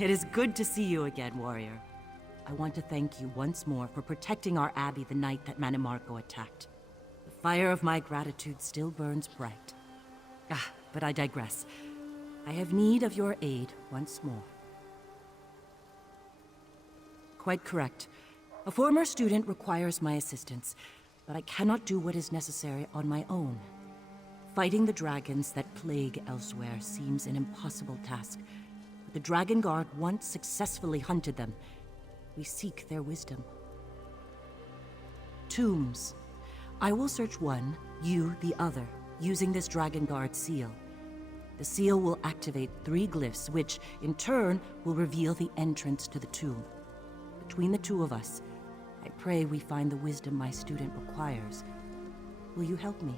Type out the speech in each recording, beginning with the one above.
It is good to see you again, warrior. I want to thank you once more for protecting our abbey the night that Manimarco attacked. The fire of my gratitude still burns bright. But I digress. I have need of your aid once more. Quite correct. A former student requires my assistance, but I cannot do what is necessary on my own. Fighting the dragons that plague elsewhere seems an impossible task. The Dragonguard once successfully hunted them. We seek their wisdom. Tombs. I will search one, you the other, using this Dragonguard seal. The seal will activate 3 glyphs, which, in turn, will reveal the entrance to the tomb. Between the two of us, I pray we find the wisdom my student requires. Will you help me?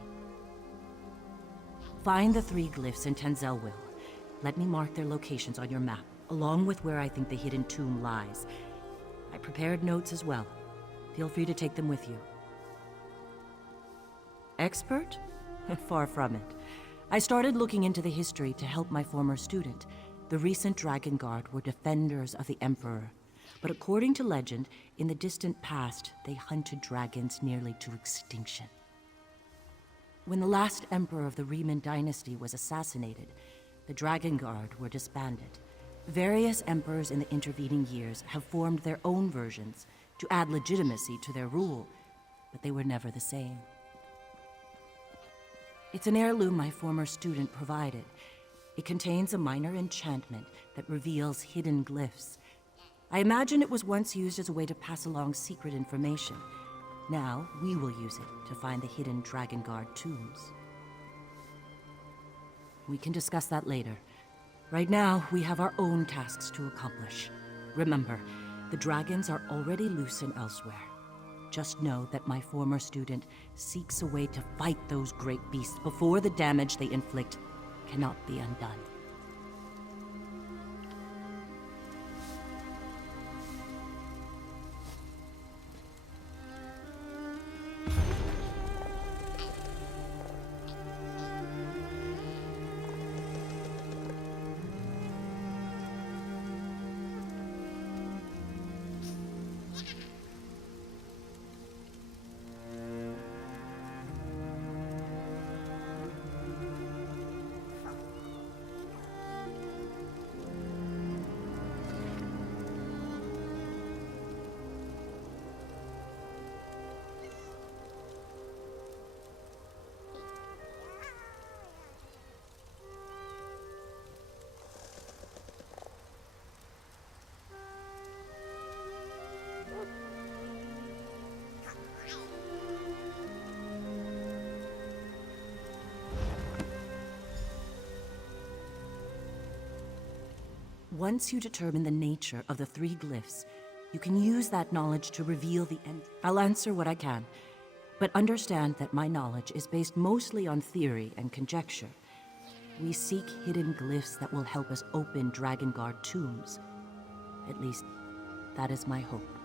Find the 3 glyphs in Tenzelwil. Let me mark their locations on your map, along with where I think the hidden tomb lies. I prepared notes as well. Feel free to take them with you. Expert? Far from it. I started looking into the history to help my former student. The recent Dragonguard were defenders of the Emperor. But according to legend, in the distant past, they hunted dragons nearly to extinction. When the last Emperor of the Riemann dynasty was assassinated, the Dragonguard were disbanded. Various emperors in the intervening years have formed their own versions to add legitimacy to their rule, but they were never the same. It's an heirloom my former student provided. It contains a minor enchantment that reveals hidden glyphs. I imagine it was once used as a way to pass along secret information. Now, we will use it to find the hidden Dragonguard tombs. We can discuss that later. Right now, we have our own tasks to accomplish. Remember, the dragons are already loose and elsewhere. Just know that my former student seeks a way to fight those great beasts before the damage they inflict cannot be undone. Once you determine the nature of the 3 glyphs, you can use that knowledge to reveal the end. I'll answer what I can, but understand that my knowledge is based mostly on theory and conjecture. We seek hidden glyphs that will help us open Dragonguard tombs. At least, that is my hope.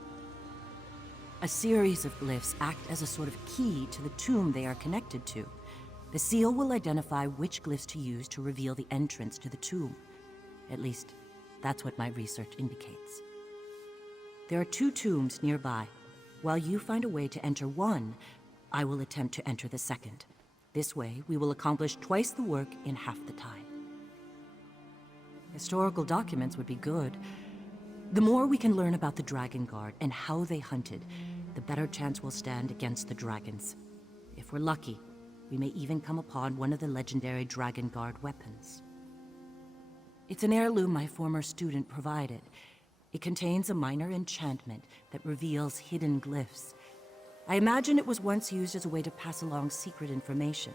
A series of glyphs act as a sort of key to the tomb they are connected to. The seal will identify which glyphs to use to reveal the entrance to the tomb. At least, that's what my research indicates. There are 2 tombs nearby. While you find a way to enter one, I will attempt to enter the second. This way, we will accomplish twice the work in half the time. Historical documents would be good. The more we can learn about the Dragonguard and how they hunted, the better chance we'll stand against the dragons. If we're lucky, we may even come upon one of the legendary Dragonguard weapons. It's an heirloom my former student provided. It contains a minor enchantment that reveals hidden glyphs. I imagine it was once used as a way to pass along secret information.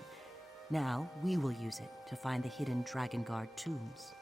Now, we will use it to find the hidden Dragonguard tombs.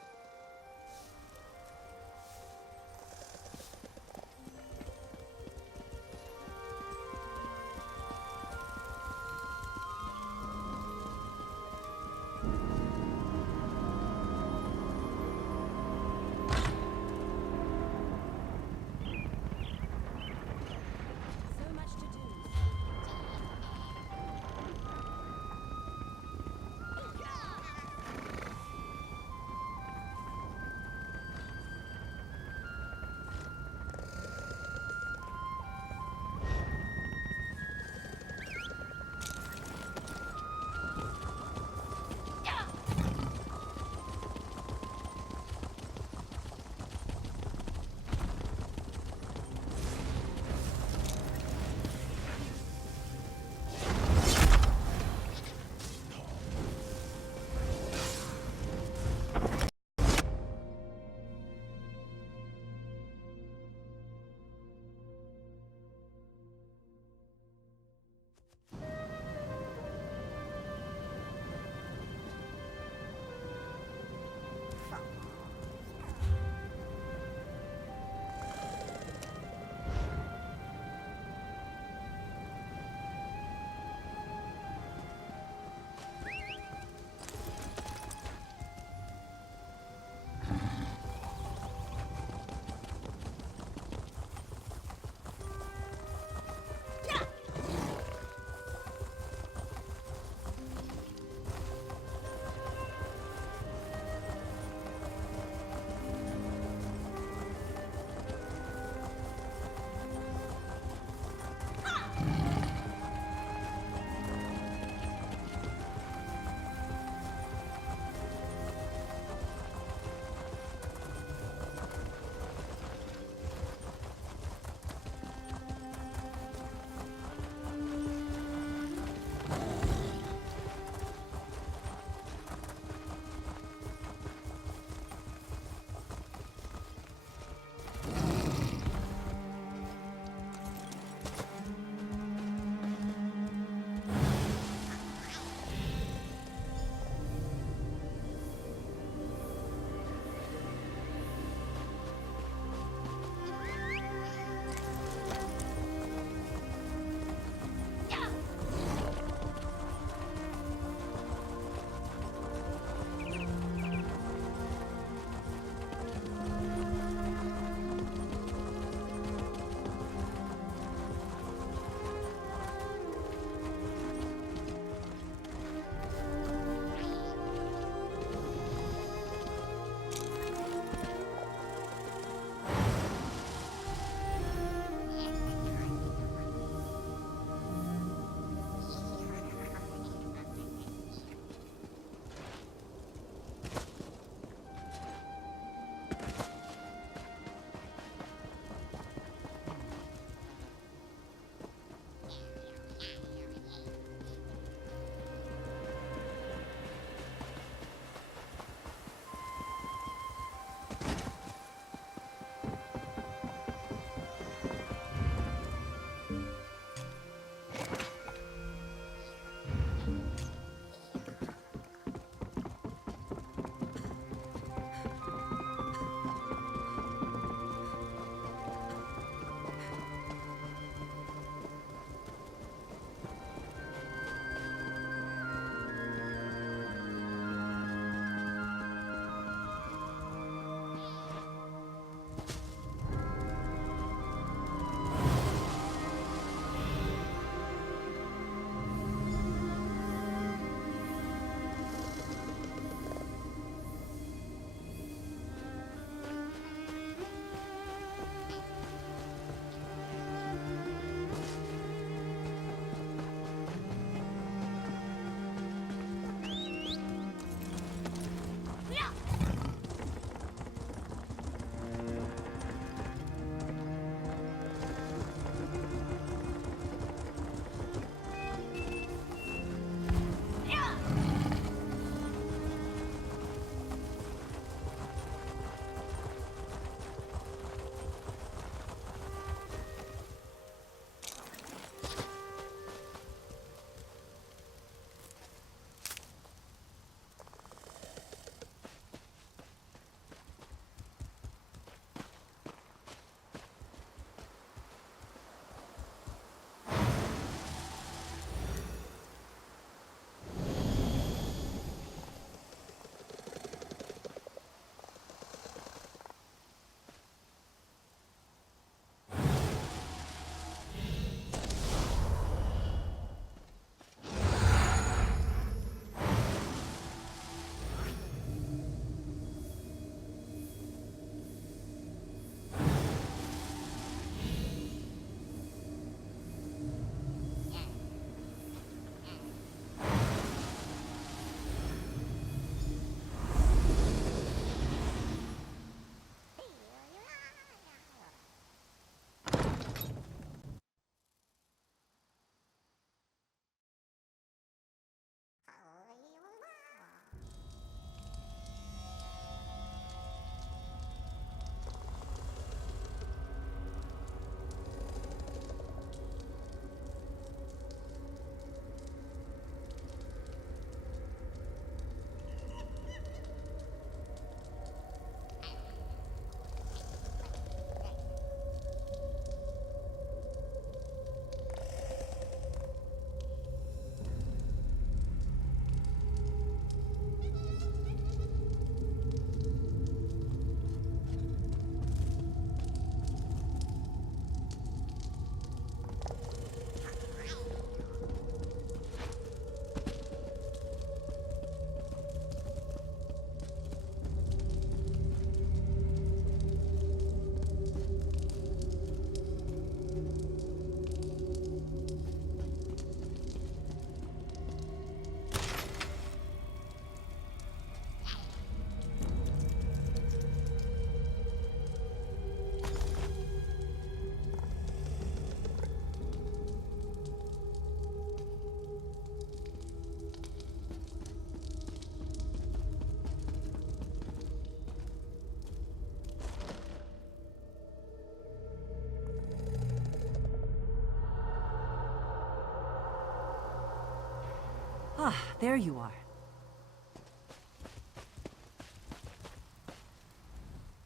Ah, there you are.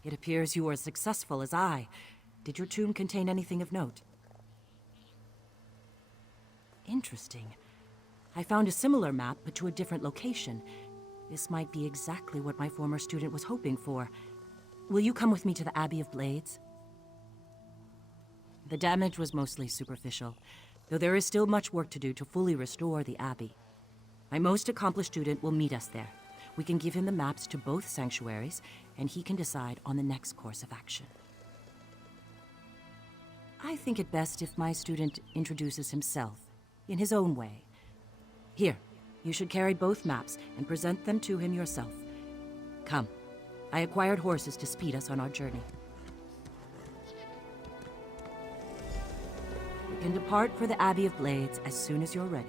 It appears you were as successful as I. Did your tomb contain anything of note? Interesting. I found a similar map, but to a different location. This might be exactly what my former student was hoping for. Will you come with me to the Abbey of Blades? The damage was mostly superficial, though there is still much work to do to fully restore the Abbey. My most accomplished student will meet us there. We can give him the maps to both sanctuaries, and he can decide on the next course of action. I think it best if my student introduces himself, in his own way. Here, you should carry both maps and present them to him yourself. Come, I acquired horses to speed us on our journey. We can depart for the Abbey of Blades as soon as you're ready.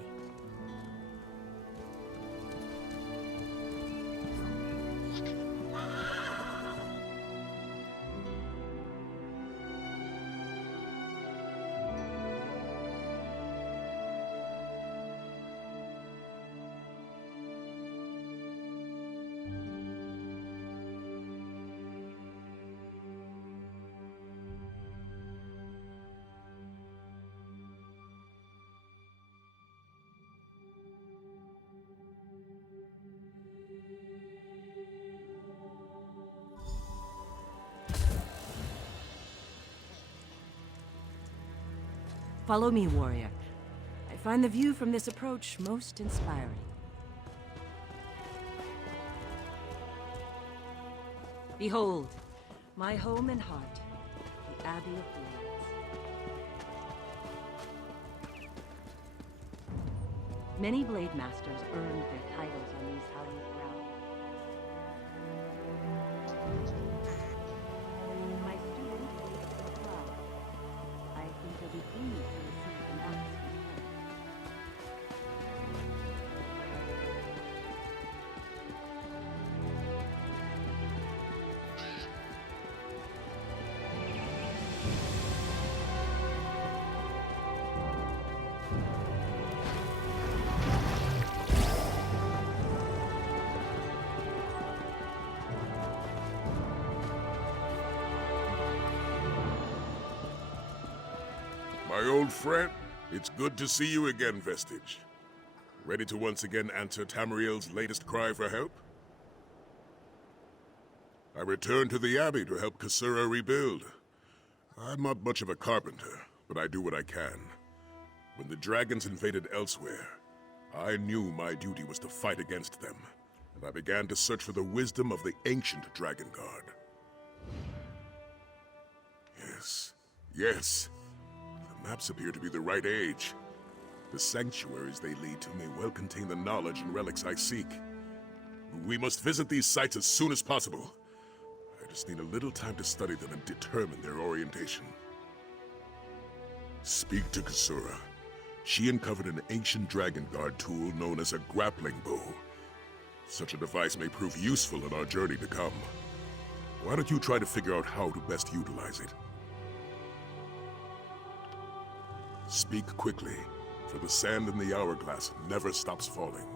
Follow me, warrior. I find the view from this approach most inspiring. Behold, my home and heart, the Abbey of Blades. Many blade masters earned their titles on these hallowed grounds. My student is well. I think he'll be pleased to receive an axe from her. My old friend, it's good to see you again, Vestige. Ready to once again answer Tamriel's latest cry for help? I returned to the Abbey to help Kasura rebuild. I'm not much of a carpenter, but I do what I can. When the dragons invaded elsewhere, I knew my duty was to fight against them, and I began to search for the wisdom of the ancient Dragonguard. Yes. The maps appear to be the right age. The sanctuaries they lead to may well contain the knowledge and relics I seek. We must visit these sites as soon as possible. I just need a little time to study them and determine their orientation. Speak to Kasura. She uncovered an ancient Dragonguard tool known as a grappling bow. Such a device may prove useful in our journey to come. Why don't you try to figure out how to best utilize it? Speak quickly, for the sand in the hourglass never stops falling.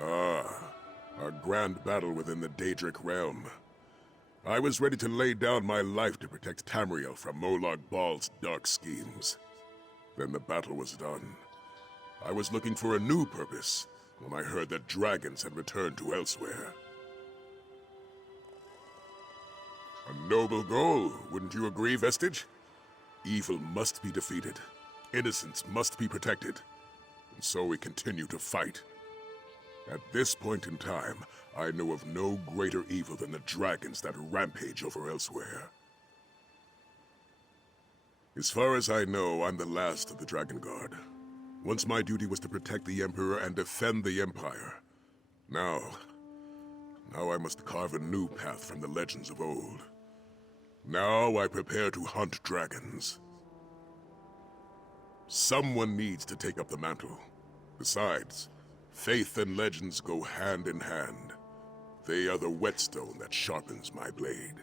Ah, our grand battle within the Daedric realm. I was ready to lay down my life to protect Tamriel from Molag Bal's dark schemes. Then the battle was done. I was looking for a new purpose when I heard that dragons had returned to elsewhere. A noble goal, wouldn't you agree, Vestige? Evil must be defeated. Innocence must be protected. And so we continue to fight. At this point in time, I know of no greater evil than the dragons that rampage over elsewhere. As far as I know, I'm the last of the Dragonguard. Once my duty was to protect the Emperor and defend the Empire. Now I must carve a new path from the legends of old. Now I prepare to hunt dragons. Someone needs to take up the mantle. Besides, faith and legends go hand in hand. They are the whetstone that sharpens my blade.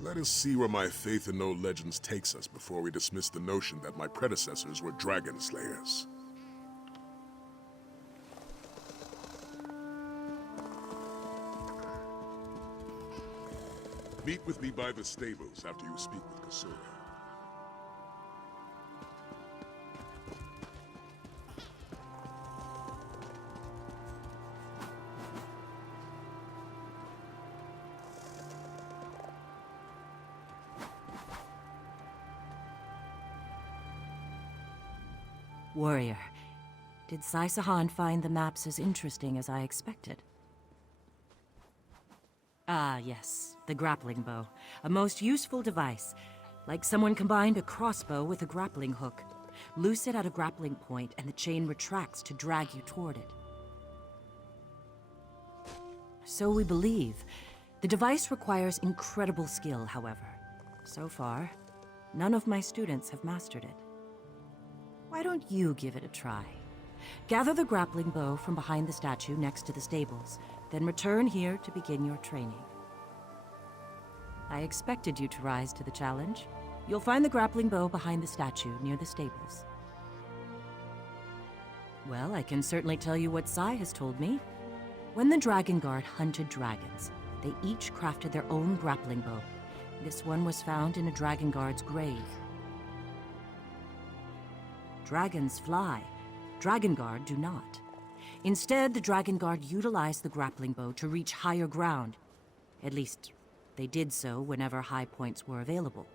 Let us see where my faith in no legends takes us before we dismiss the notion that my predecessors were dragon slayers. Meet with me by the stables after you speak with Kasura. Warrior, did Sai Sahan find the maps as interesting as I expected? Ah, yes, the grappling bow. A most useful device. Like someone combined a crossbow with a grappling hook. Loose it at a grappling point, and the chain retracts to drag you toward it. So we believe. The device requires incredible skill, however. So far, none of my students have mastered it. Why don't you give it a try? Gather the grappling bow from behind the statue next to the stables, then return here to begin your training. I expected you to rise to the challenge. You'll find the grappling bow behind the statue near the stables. Well, I can certainly tell you what Sai has told me. When the Dragonguard hunted dragons, they each crafted their own grappling bow. This one was found in a Dragonguard's grave. Dragons fly. Dragonguard do not. Instead, the Dragonguard utilized the grappling bow to reach higher ground. At least, they did so whenever high points were available.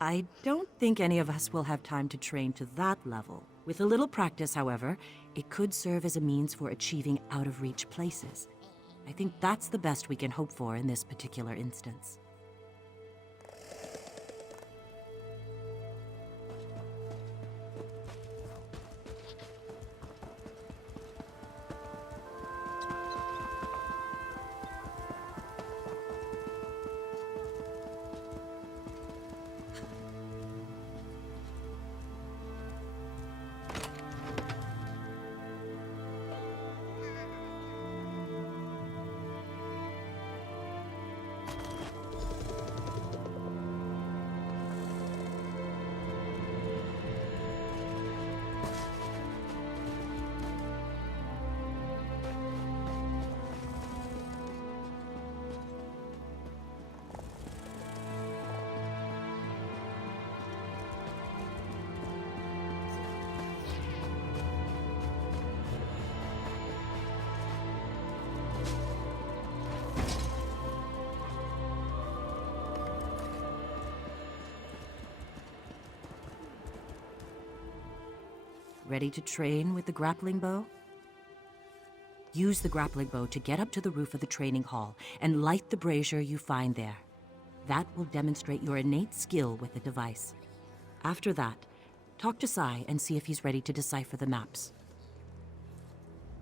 I don't think any of us will have time to train to that level. With a little practice, however, it could serve as a means for achieving out-of-reach places. I think that's the best we can hope for in this particular instance. Ready to train with the grappling bow? Use the grappling bow to get up to the roof of the training hall and light the brazier you find there. That will demonstrate your innate skill with the device. After that, talk to Sai and see if he's ready to decipher the maps.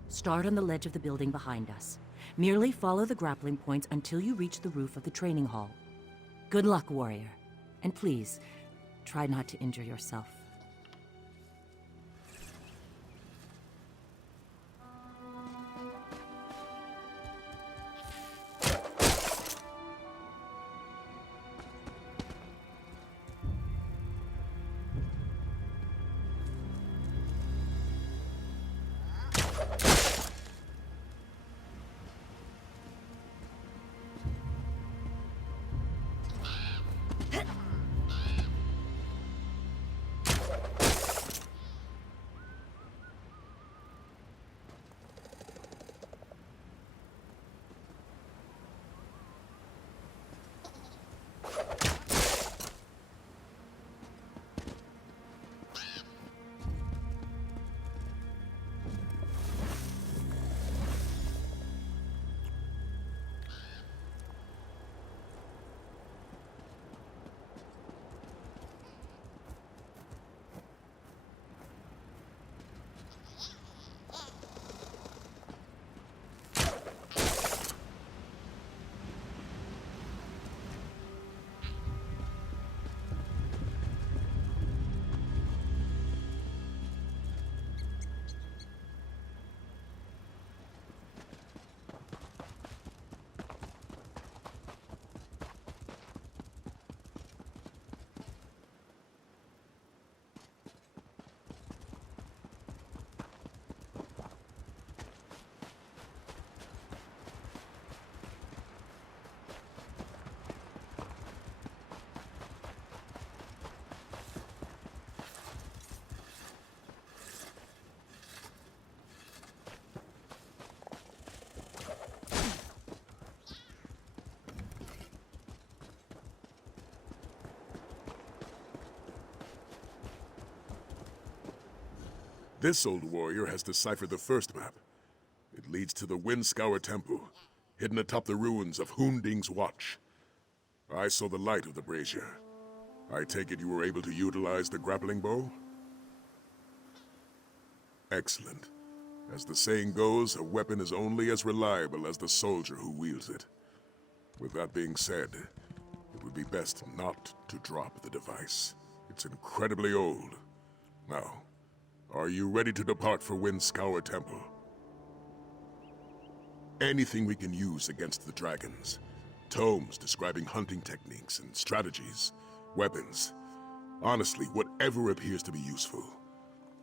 Start on the ledge of the building behind us. Merely follow the grappling points until you reach the roof of the training hall. Good luck, warrior. And please, try not to injure yourself. This old warrior has deciphered the first map. It leads to the Windscour Temple, hidden atop the ruins of Hunding's Watch. I saw the light of the brazier. I take it you were able to utilize the grappling bow? Excellent. As the saying goes, a weapon is only as reliable as the soldier who wields it. With that being said, it would be best not to drop the device. It's incredibly old. Now, are you ready to depart for Windscour Temple? Anything we can use against the dragons. Tomes describing hunting techniques and strategies, weapons. Honestly, whatever appears to be useful.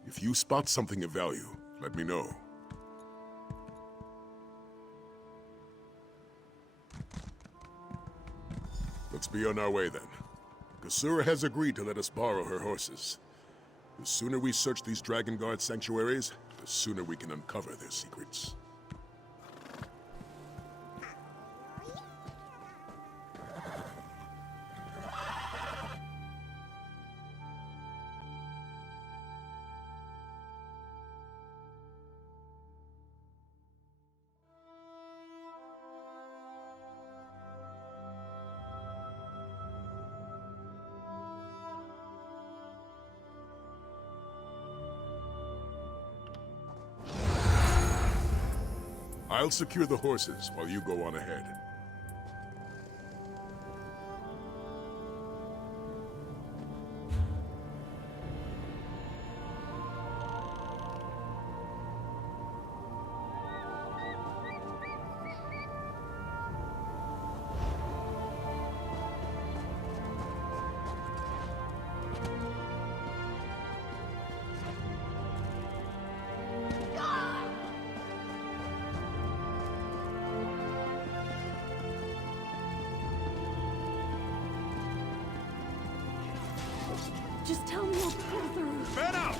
If you spot something of value, let me know. Let's be on our way then. Kasura has agreed to let us borrow her horses. The sooner we search these Dragonguard sanctuaries, the sooner we can uncover their secrets. I'll secure the horses while you go on ahead. Just tell me I'll pull through. Fan out!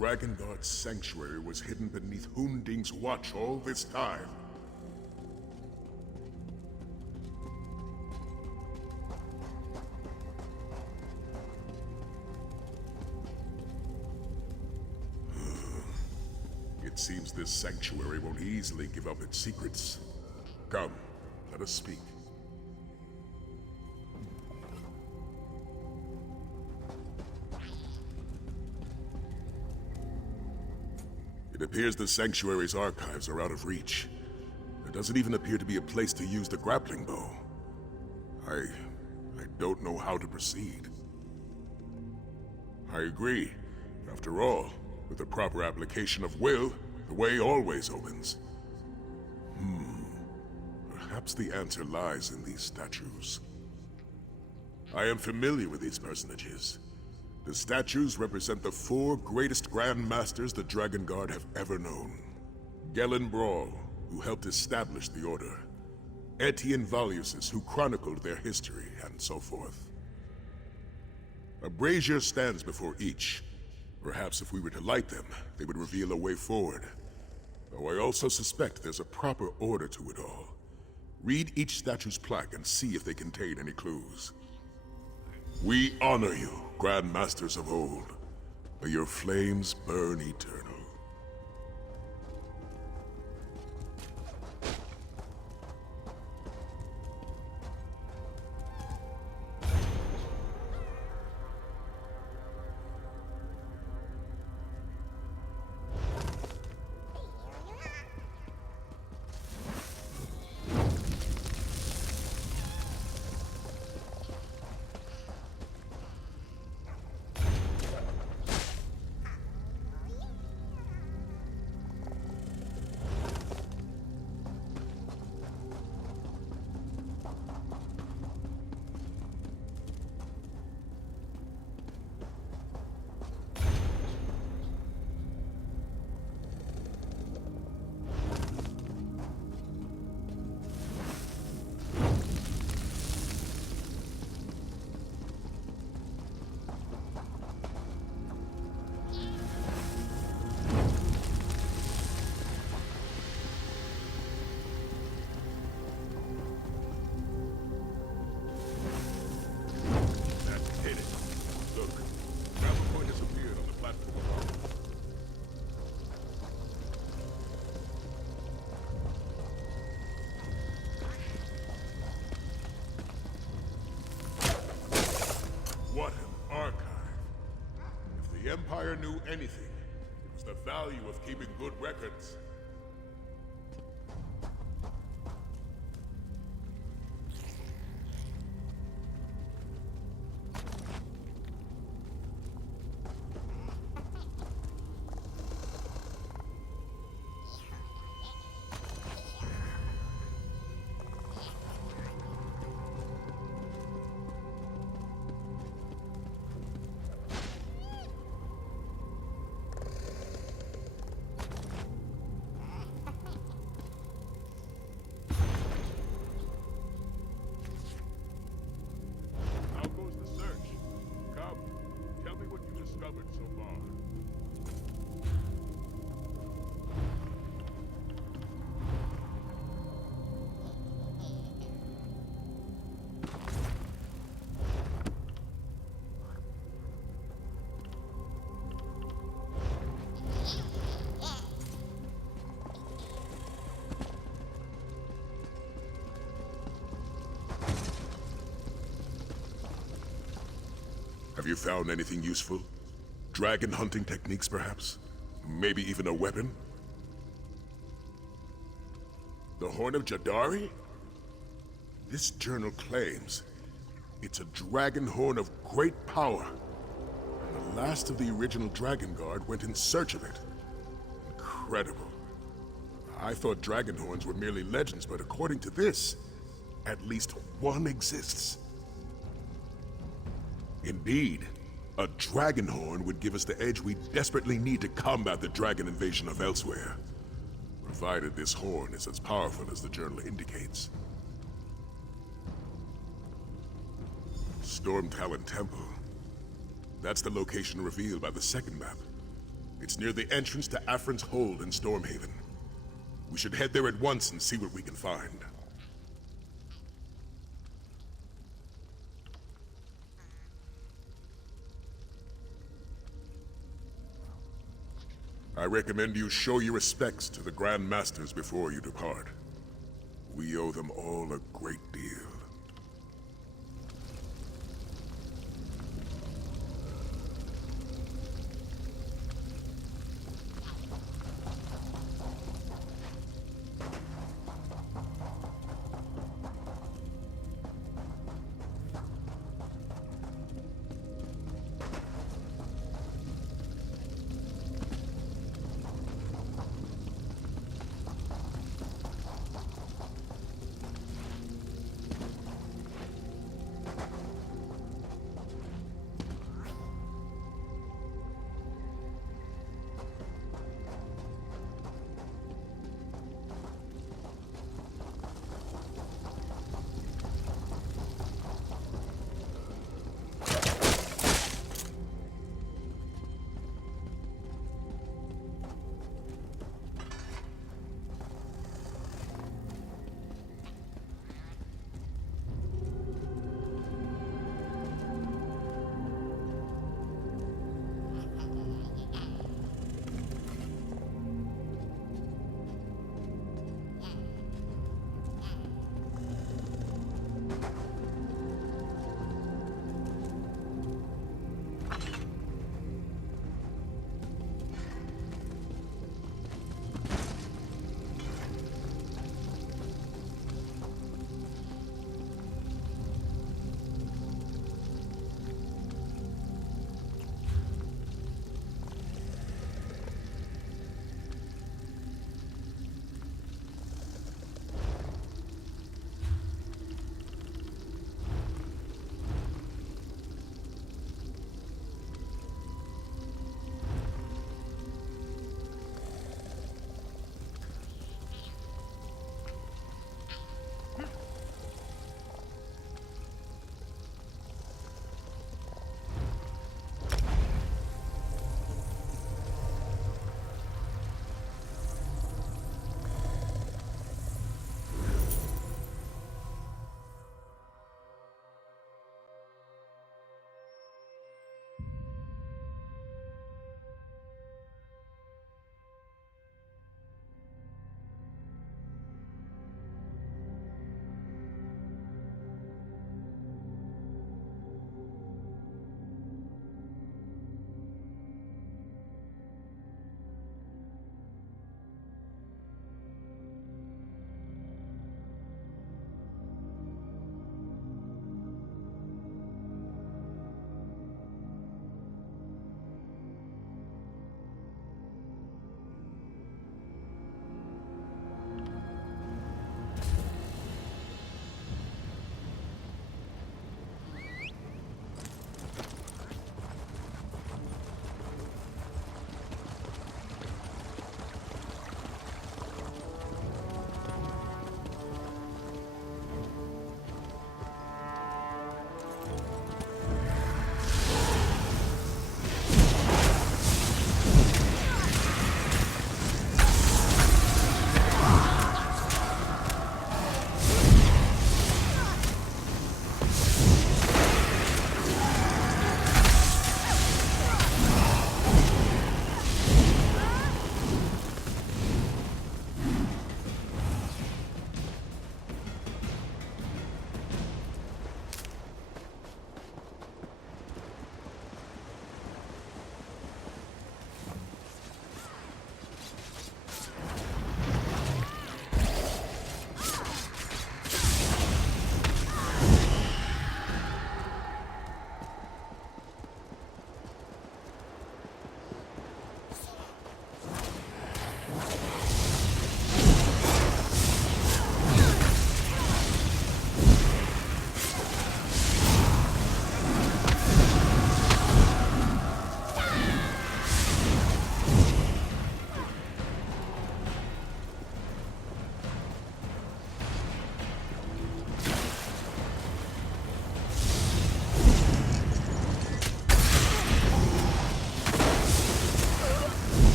Dragonguard sanctuary was hidden beneath Hunding's watch all this time. It seems this sanctuary won't easily give up its secrets. Come, let us speak. It appears the sanctuary's archives are out of reach. There doesn't even appear to be a place to use the grappling bow. I don't know how to proceed. I agree. After all, with the proper application of will, the way always opens. Perhaps the answer lies in these statues. I am familiar with these personages. The statues represent the 4 greatest Grand Masters the Dragonguard have ever known. Gellin Brawl, who helped establish the Order. Etienne Valusis, who chronicled their history, and so forth. A brazier stands before each. Perhaps if we were to light them, they would reveal a way forward. Though I also suspect there's a proper order to it all. Read each statue's plaque and see if they contain any clues. We honor you, Grand Masters of old. May your flames burn eternal. What an archive. If the Empire knew anything, it was the value of keeping good records. So far. Have you found anything useful? Dragon hunting techniques, perhaps? Maybe even a weapon? The Horn of Jadari? This journal claims it's a dragon horn of great power. And the last of the original Dragonguard went in search of it. Incredible. I thought dragon horns were merely legends, but according to this, at least one exists. Indeed. A dragon horn would give us the edge we desperately need to combat the dragon invasion of elsewhere. Provided this horn is as powerful as the journal indicates. Storm Talon Temple. That's the location revealed by the second map. It's near the entrance to Afrin's Hold in Stormhaven. We should head there at once and see what we can find. I recommend you show your respects to the Grand Masters before you depart. We owe them all a great deal.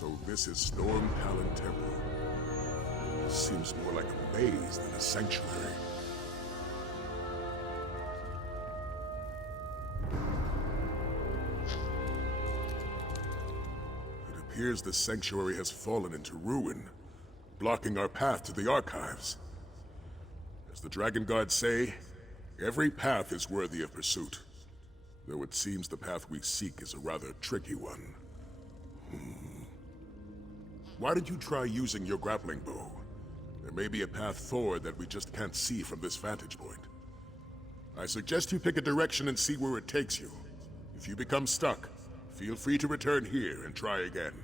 So this is Storm Palin Temple. Seems more like a maze than a sanctuary. It appears the sanctuary has fallen into ruin, blocking our path to the archives. As the Dragonguard say, every path is worthy of pursuit. Though it seems the path we seek is a rather tricky one. Why don't you try using your grappling bow? There may be a path forward that we just can't see from this vantage point. I suggest you pick a direction and see where it takes you. If you become stuck, feel free to return here and try again.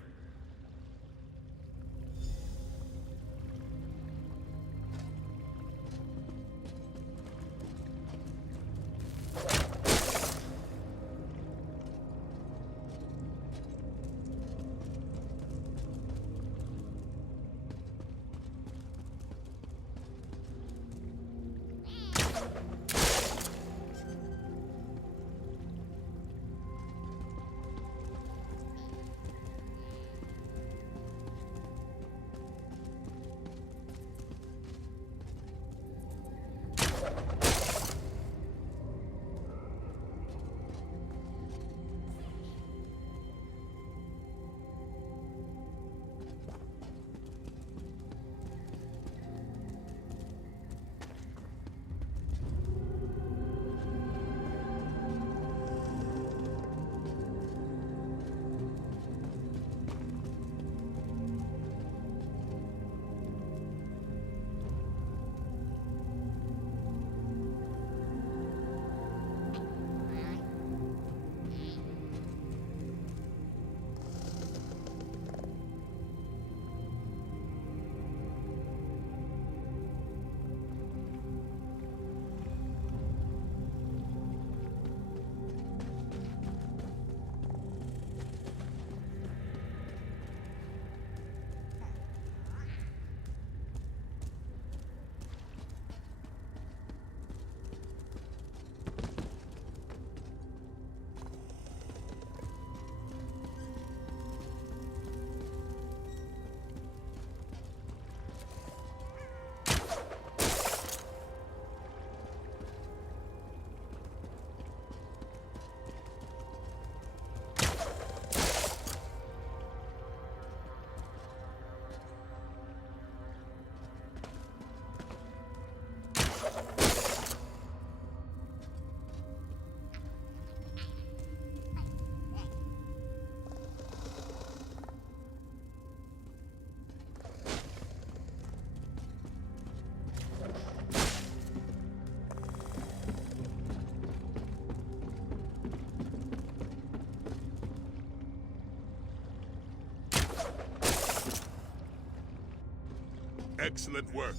Excellent work.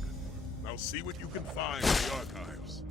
Now see what you can find in the archives.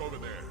Look over there.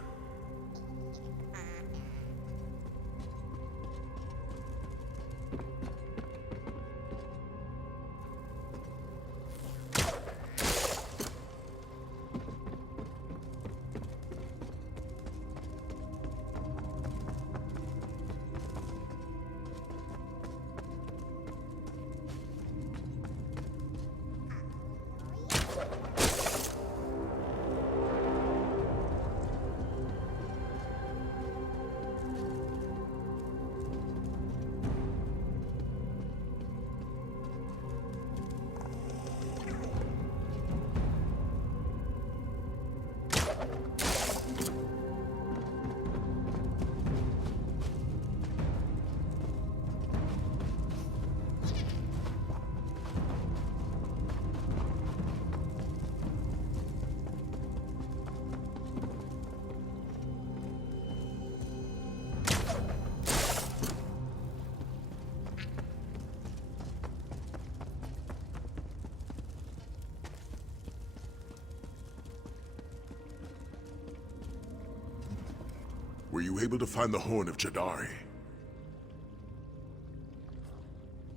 Were you able to find the Horn of Jadari?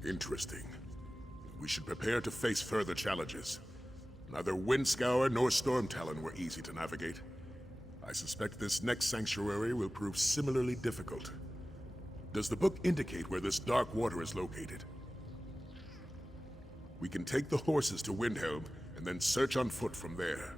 Interesting. We should prepare to face further challenges. Neither Windscour nor Stormtalon were easy to navigate. I suspect this next sanctuary will prove similarly difficult. Does the book indicate where this dark water is located? We can take the horses to Windhelm and then search on foot from there.